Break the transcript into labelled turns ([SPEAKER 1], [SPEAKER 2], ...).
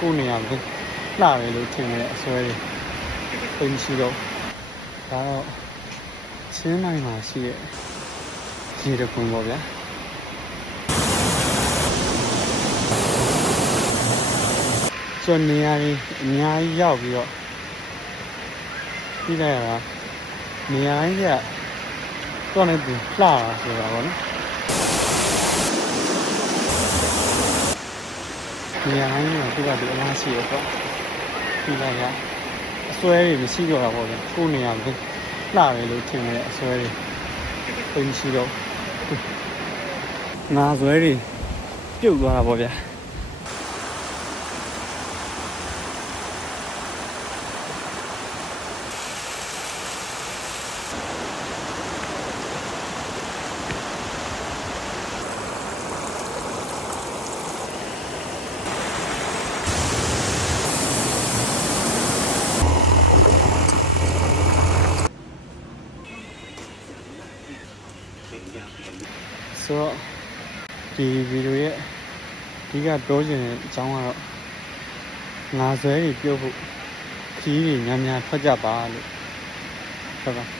[SPEAKER 1] ကိုယ်နေရာပဲလှတယ်လို့ထင်တယ်အစွဲတွေသိမရှိတော့ဒါတော့ချင်းနိုင်မှာရှိရဲ့ရေတခွန်ပေါ့ဗျာဆိုတော့နေရာကြီးအများကြီးရောက်ပြီးတော့ပြီးလိုက်ရတာနေရာကြီးကတော့လည်းသူလှတာဆိုတာပေါ့နော် နေရာတိုင်းမှာသူကဒီအလားရှိရပေါ့ဒီလိုက်ရအစွဲတွေမရှိတော့တာပေါ့ဗျကိုယ်နေရာပဲလှတယ်လို့ထင်တယ်အစွဲတွေသိမရှိတော့ငါစွဲတွေပြုတ်သွားတာပေါ့ဗျာ ဆိုတော့ဒီဗီဒီယိုရဲ့အဓိကတော့ချင်တဲ့အကြောင်းကတော့ငါစွဲတွေပြုတ်ဖို့ခီးတွေများများထွက်ကြပါလို့ဟုတ်ပါ